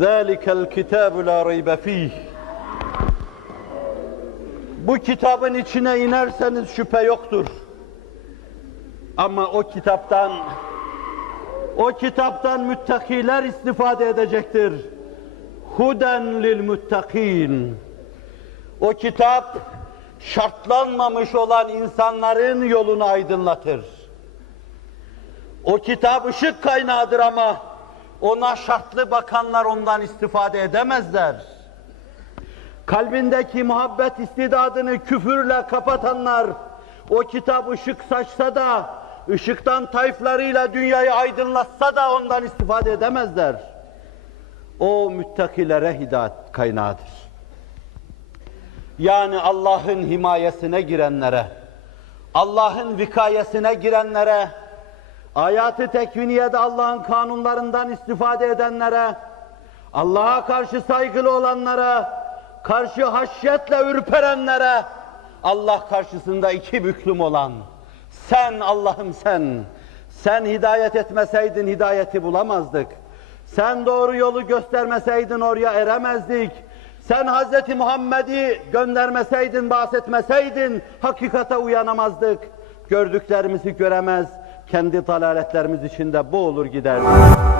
ذَٰلِكَ الْكِتَابُ لَا رَيْبَ ف۪يهِ. Bu kitabın içine inerseniz şüphe yoktur. Ama o kitaptan müttakiler istifade edecektir. Huden lil muttakin. O kitap şartlanmamış olan insanların yolunu aydınlatır. O kitap ışık kaynağıdır ama ona şartlı bakanlar ondan istifade edemezler. Kalbindeki muhabbet istidadını küfürle kapatanlar, o kitap ışık saçsa da, ışıktan tayflarıyla dünyayı aydınlatsa da ondan istifade edemezler. O müttakilere hidayet kaynağıdır. Yani Allah'ın himayesine girenlere, Allah'ın vikayesine girenlere, ayat-ı tekviniyede Allah'ın kanunlarından istifade edenlere, Allah'a karşı saygılı olanlara, karşı haşyetle ürperenlere, Allah karşısında iki büklüm olan, sen Allah'ım sen hidayet etmeseydin hidayeti bulamazdık. Sen doğru yolu göstermeseydin oraya eremezdik. Sen Hz. Muhammed'i göndermeseydin, bahsetmeseydin hakikate uyanamazdık. Gördüklerimizi göremez, kendi dalaletlerimiz içinde boğulur giderdik.